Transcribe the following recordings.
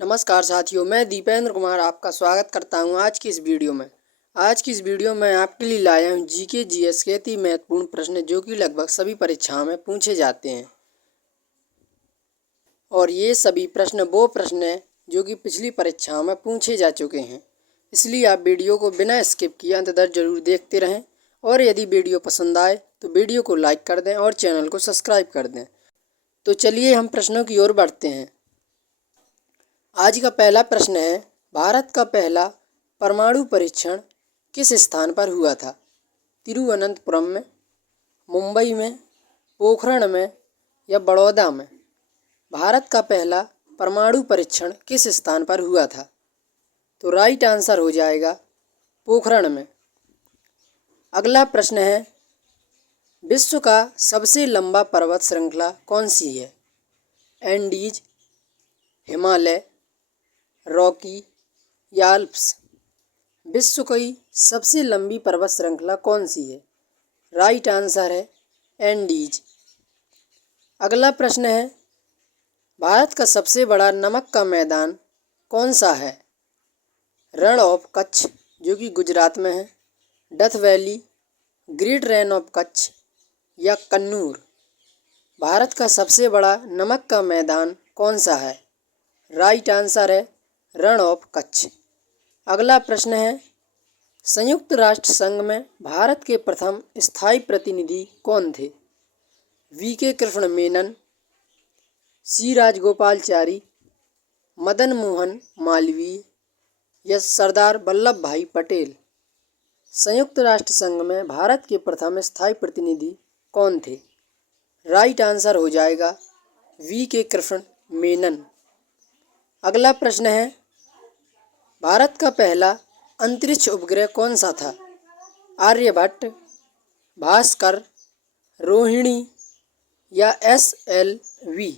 नमस्कार साथियों, मैं दीपेंद्र कुमार आपका स्वागत करता हूं आज की इस वीडियो में। आज की इस वीडियो में आपके लिए लाया हूं जीके जीएस के अति महत्वपूर्ण प्रश्न जो कि लगभग सभी परीक्षाओं में पूछे जाते हैं। और ये सभी प्रश्न वो प्रश्न हैं जो कि पिछली परीक्षाओं में पूछे जा चुके हैं। इसलिए आप वीडियो को बिना स्किप किए अंत तक जरूर देखते रहें। और यदि वीडियो पसंद आए तो वीडियो को लाइक कर दें और चैनल को सब्सक्राइब कर दें। तो चलिए हम प्रश्नों की ओर बढ़ते हैं। आज का पहला प्रश्न है, भारत का पहला परमाणु परीक्षण किस स्थान पर हुआ था? तिरुवनंतपुरम में, मुंबई में, पोखरण में या बड़ौदा में? भारत का पहला परमाणु परीक्षण किस स्थान पर हुआ था? तो राइट आंसर हो जाएगा पोखरण में। अगला प्रश्न है, विश्व का सबसे लंबा पर्वत श्रृंखला कौन सी है? एंडीज, हिमालय, रॉकी या अल्प्स? विश्व की सबसे लंबी पर्वत श्रृंखला कौन सी है? राइट आंसर है एंडीज। अगला प्रश्न है, भारत का सबसे बड़ा नमक का मैदान कौन सा है? रण ऑफ कच्छ जो कि गुजरात में है, doth valley, great rain of Kutch या कन्नूर? भारत का सबसे बड़ा नमक का मैदान कौन सा है? राइट आंसर है रण ऑफ कच्छ। अगला प्रश्न है, संयुक्त राष्ट्र संघ में भारत के प्रथम स्थायी प्रतिनिधि कौन थे? वीके कृष्ण मेनन, सी राजगोपालचारी, मदन मोहन मालवीय या सरदार वल्लभ भाई पटेल? संयुक्त राष्ट्र संघ में भारत के प्रथम स्थायी प्रतिनिधि कौन थे? राइट आंसर हो जाएगा वीके कृष्ण मेनन। अगला प्रश्न है, भारत का पहला अंतरिक्ष उपग्रह कौन सा था? आर्यभट्ट, भास्कर, रोहिणी या SLV?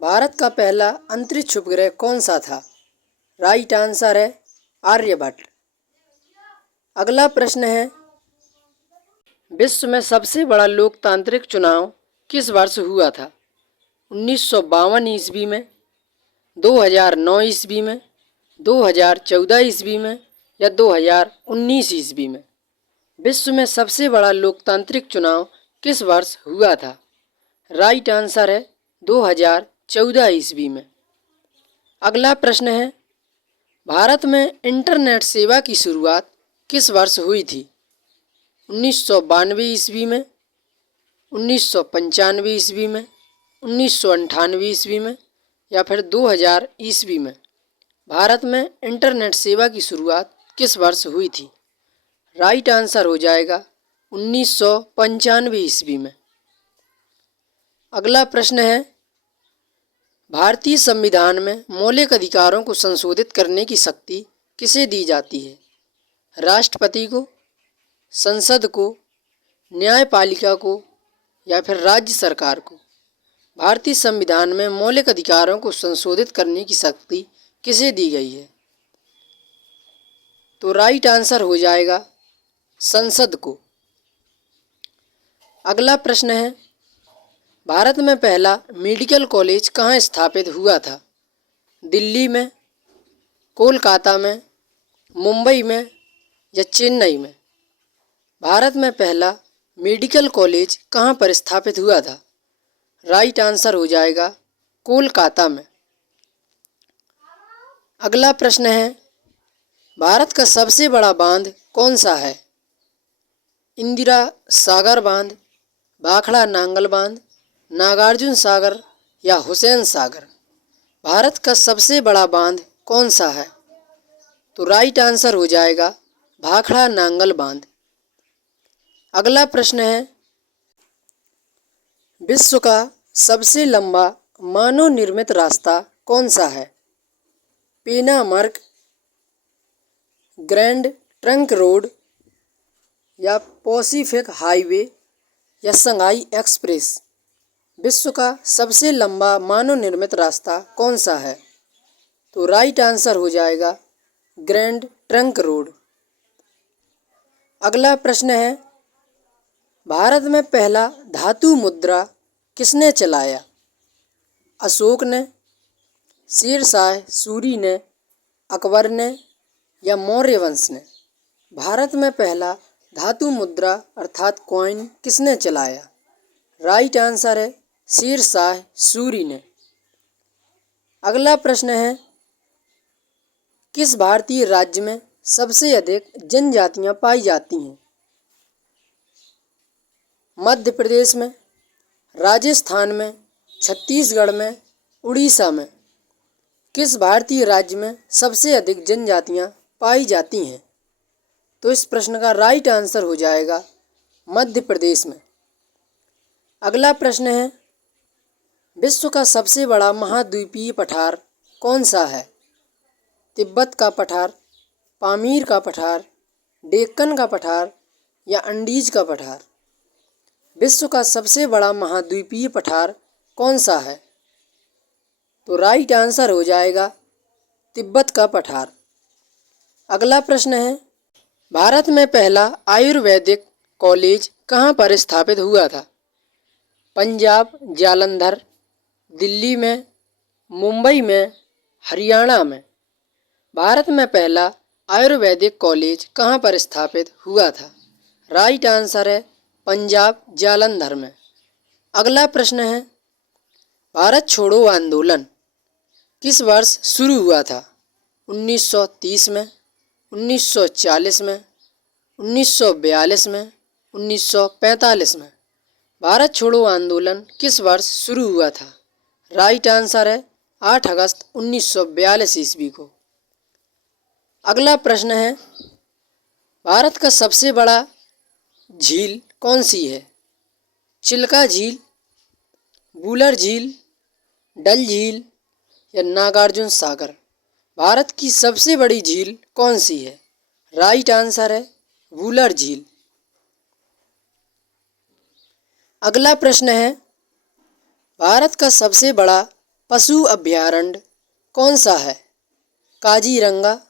भारत का पहला अंतरिक्ष उपग्रह कौन सा था? राइट आंसर है आर्यभट्ट। अगला प्रश्न है, विश्व में सबसे बड़ा लोकतांत्रिक चुनाव किस वर्ष हुआ था? 1952 ईस्वी में, 2009 ईस्वी में, 2014 ईस्वी में या 2019 ईस्वी में? विश्व में सबसे बड़ा लोकतांत्रिक चुनाव किस वर्ष हुआ था? राइट आंसर है 2014 ईस्वी में। अगला प्रश्न है, भारत में इंटरनेट सेवा की शुरुआत किस वर्ष हुई थी? 1992 ईस्वी में, 1995 ईस्वी में, 1998 ईस्वी में या फिर 2000 ईस्वी में? भारत में इंटरनेट सेवा की शुरुआत किस वर्ष हुई थी? राइट आंसर हो जाएगा 1995 ईस्वी में। अगला प्रश्न है, भारतीय संविधान में मौलिक अधिकारों को संशोधित करने की शक्ति किसे दी जाती है? राष्ट्रपति को, संसद को, न्यायपालिका को या फिर राज्य सरकार को? भारतीय संविधान में मौलिक अधिकारों को संशोधित करने की शक्ति किसे दी गई है? तो राइट आंसर हो जाएगा संसद को। अगला प्रश्न है, भारत में पहला मेडिकल कॉलेज कहाँ स्थापित हुआ था? दिल्ली में, कोलकाता में, मुंबई में या चेन्नई में? भारत में पहला मेडिकल कॉलेज कहाँ पर स्थापित हुआ था? राइट आंसर हो जाएगा कोलकाता में। अगला प्रश्न है, भारत का सबसे बड़ा बांध कौन सा है? इंदिरा सागर बांध, भाखड़ा नांगल बांध, नागार्जुन सागर या हुसैन सागर? भारत का सबसे बड़ा बांध कौन सा है? तो राइट आंसर हो जाएगा भाखड़ा नांगल बांध। अगला प्रश्न है, विश्व का सबसे लंबा मानव निर्मित रास्ता कौन सा है? पेनामर्क, ग्रैंड ट्रंक रोड या पैसिफिक हाईवे या शंघाई एक्सप्रेस? विश्व का सबसे लंबा मानव निर्मित रास्ता कौन सा है? तो राइट आंसर हो जाएगा ग्रैंड ट्रंक रोड। अगला प्रश्न है, भारत में पहला धातु मुद्रा किसने चलाया? अशोक ने, शेरशाह सूरी ने, अकबर ने या मौर्य वंश ने? भारत में पहला धातु मुद्रा अर्थात कॉइन किसने चलाया? राइट आंसर है शेरशाह सूरी ने। अगला प्रश्न है, किस भारतीय राज्य में सबसे अधिक जनजातियां पाई जाती हैं? मध्य प्रदेश में, राजस्थान में, छत्तीसगढ़ में, उड़ीसा में? किस भारतीय राज्य में सबसे अधिक जनजातियां पाई जाती हैं? तो इस प्रश्न का राइट आंसर हो जाएगा मध्य प्रदेश में। अगला प्रश्न है, विश्व का सबसे बड़ा महाद्वीपीय पठार कौन सा है? तिब्बत का पठार, पामीर का पठार, डेक्कन का पठार या अंडीज का पठार? विश्व का सबसे बड़ा महाद्वीपीय पठार कौन सा है? तो राइट आंसर हो जाएगा तिब्बत का पठार। अगला प्रश्न है, भारत में पहला आयुर्वेदिक कॉलेज कहाँ पर स्थापित हुआ था? पंजाब, जालंधर, दिल्ली में, मुंबई में, हरियाणा में? भारत में पहला आयुर्वेदिक कॉलेज कहाँ पर स्थापित हुआ था? राइट आंसर है पंजाब, जालंधर में। अगला प्रश्न है, भारत छोड़ो आंदोलन किस वर्ष शुरू हुआ था? 1930 में, 1940 में, 1942 में, 1945 में? भारत छोड़ो आंदोलन किस वर्ष शुरू हुआ था? राइट आंसर है 8 अगस्त 1942 ईस्वी को। अगला प्रश्न है, भारत का सबसे बड़ा झील कौन सी है? चिल्का झील, वूलर झील, डल झील या नागार्जुन सागर? भारत की सबसे बड़ी झील कौन सी है? राइट आंसर है वूलर झील। अगला प्रश्न है, भारत का सबसे बड़ा पशु अभयारण्य कौन सा है? काजीरंगा,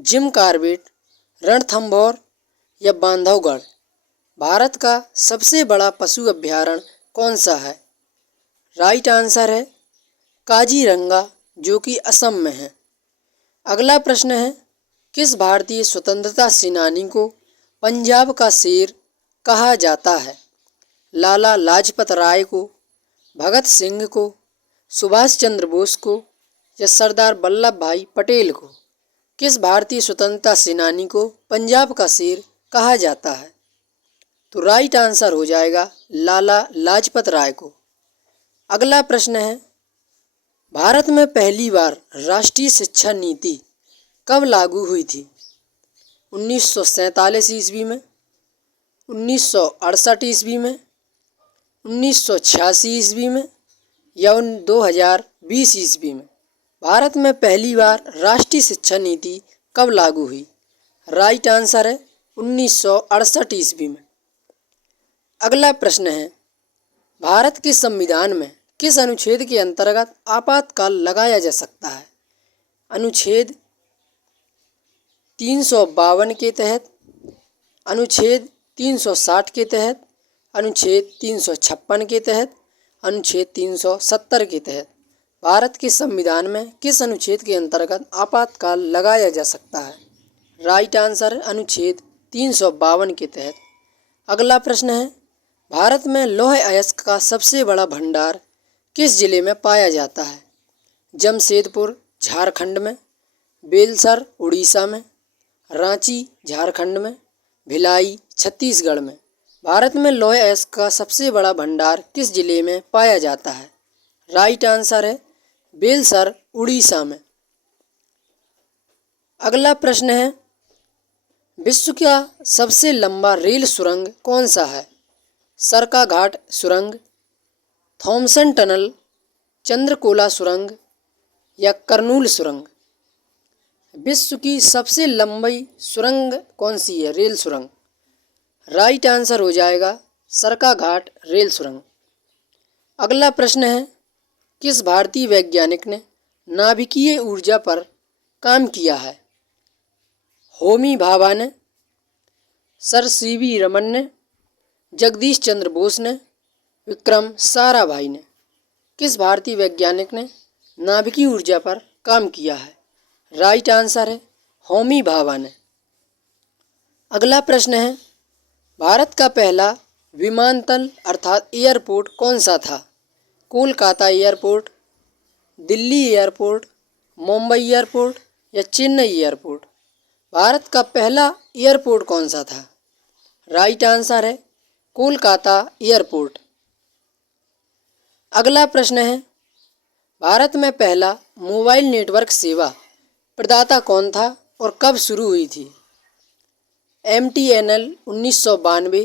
जिम कॉर्बेट, रणथंभौर या बांधवगढ़? भारत का सबसे बड़ा पशु अभयारण्य कौन सा है? राइट आंसर है काजीरंगा, जो कि असम में है। अगला प्रश्न है, किस भारतीय स्वतंत्रता सेनानी को पंजाब का शेर कहा जाता है? लाला लाजपत राय को, भगत सिंह को, सुभाष चंद्र बोस को या सरदार वल्लभ भाई पटेल को? किस भारतीय स्वतंत्रता सेनानी को पंजाब का शेर कहा जाता है? तो राइट आंसर हो जाएगा लाला लाजपत राय को। अगला प्रश्न है, भारत में पहली बार राष्ट्रीय शिक्षा नीति कब लागू हुई थी? 1947 ईस्वी में, 1968 ईस्वी में, 1986 ईस्वी में या 2020 ईस्वी में? भारत में पहली बार राष्ट्रीय शिक्षा नीति कब लागू हुई? राइट आंसर है 1968 ईस्वी में। अगला प्रश्न है, भारत के संविधान में किस अनुच्छेद के अंतर्गत आपातकाल लगाया जा सकता है? अनुच्छेद 352 के तहत, अनुच्छेद 360 के तहत, अनुच्छेद 356 के तहत, अनुच्छेद 370 के तहत? भारत के संविधान में किस अनुच्छेद के अंतर्गत आपातकाल लगाया जा सकता है? राइट आंसर अनुच्छेद 352 के तहत। अगला प्रश्न है, भारत में लौह अयस्क का सबसे बड़ा भंडार किस जिले में पाया जाता है? जमशेदपुर झारखंड में, बेलसर उड़ीसा में, रांची झारखंड में, भिलाई छत्तीसगढ़ में? भारत में लौह अयस्क का सबसे बड़ा भंडार किस जिले में पाया जाता है? राइट आंसर है बेलसर उड़ीसा में। अगला प्रश्न है, विश्व का सबसे लंबा रेल सुरंग कौन सा है? सरका घाट सुरंग, थॉमसन टनल, चंद्रकोला सुरंग या करनूल सुरंग? विश्व की सबसे लंबी सुरंग कौन सी है? रेल सुरंग। राइट आंसर हो जाएगा सरका घाट रेल सुरंग। अगला प्रश्न है, किस भारतीय वैज्ञानिक ने नाभिकीय ऊर्जा पर काम किया है? होमी भाभा ने, सर सीवी रमन ने, जगदीश चंद्र बोस ने, विक्रम साराभाई ने? किस भारतीय वैज्ञानिक ने नाभिकीय ऊर्जा पर काम किया है? राइट आंसर है होमी भाभा ने। अगला प्रश्न है, भारत का पहला विमानतल अर्थात एयरपोर्ट कौन सा था? Kolkata airport, Delhi airport, Mumbai airport या चेन्नई एयरपोर्ट? भारत का पहला एयरपोर्ट कौन सा था? राइट आंसर है कोलकाता एयरपोर्ट। अगला प्रश्न है, भारत में पहला मोबाइल नेटवर्क सेवा प्रदाता कौन था और कब शुरू हुई थी? MTNL 1992,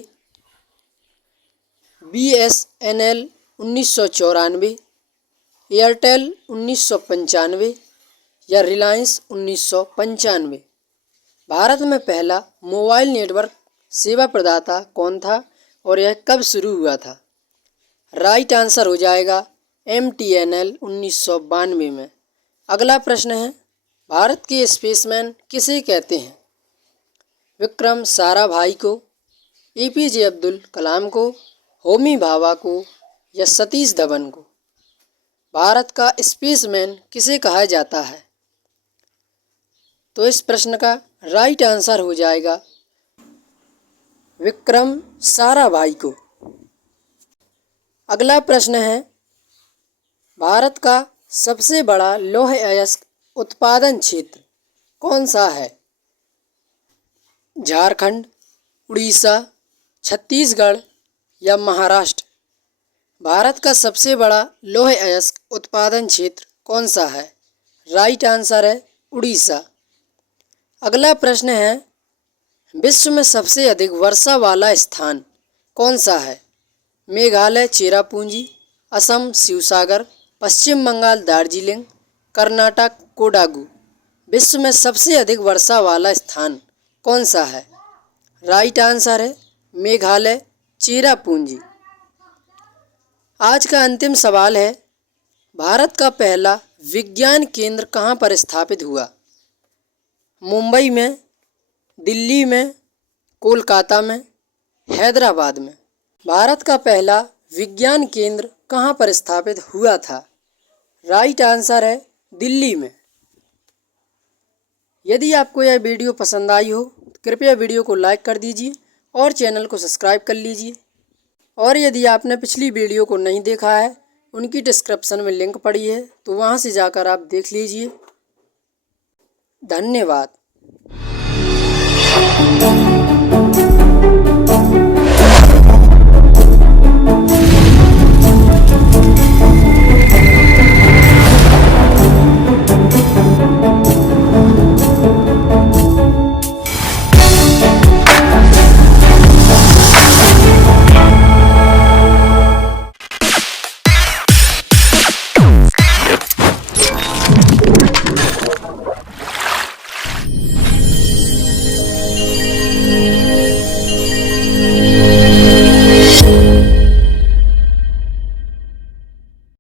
BSNL 1994, एयरटेल 1995 या रिलायंस 1995? भारत में पहला मोबाइल नेटवर्क सेवा प्रदाता कौन था और यह कब शुरू हुआ था? राइट आंसर हो जाएगा MTNL 1992 में। अगला प्रश्न है, भारत के स्पेसमैन किसे कहते हैं? विक्रम साराभाई को, APJ अब्दुल कलाम को, होमी भाभा को या सतीश धवन को? भारत का स्पेसमैन किसे कहा जाता है? तो इस प्रश्न का राइट आंसर हो जाएगा विक्रम साराभाई को। अगला प्रश्न है, भारत का सबसे बड़ा लौह अयस्क उत्पादन क्षेत्र कौन सा है? झारखंड, उड़ीसा, छत्तीसगढ़ या महाराष्ट्र? भारत का सबसे बड़ा लौह अयस्क उत्पादन क्षेत्र कौन सा है? राइट आंसर है उड़ीसा। अगला प्रश्न है, विश्व में सबसे अधिक वर्षा वाला स्थान कौन सा है? मेघालय चेरापूंजी, असम शिवसागर, पश्चिम बंगाल दार्जिलिंग, कर्नाटक कोडागू? विश्व में सबसे अधिक वर्षा वाला स्थान कौन सा है? राइट आंसर है मेघालय चेरापूंजी। आज का अंतिम सवाल है, भारत का पहला विज्ञान केंद्र कहाँ पर स्थापित हुआ? मुंबई में, दिल्ली में, कोलकाता में, हैदराबाद में? भारत का पहला विज्ञान केंद्र कहाँ पर स्थापित हुआ था? राइट आंसर है दिल्ली में। यदि आपको यह वीडियो पसंद आई हो तो कृपया वीडियो को लाइक कर दीजिए और चैनल को सब्सक्राइब कर लीजिए। और यदि आपने पिछली वीडियो को नहीं देखा है, उनकी डिस्क्रिप्शन में लिंक पड़ी है, तो वहाँ से जाकर आप देख लीजिए। धन्यवाद।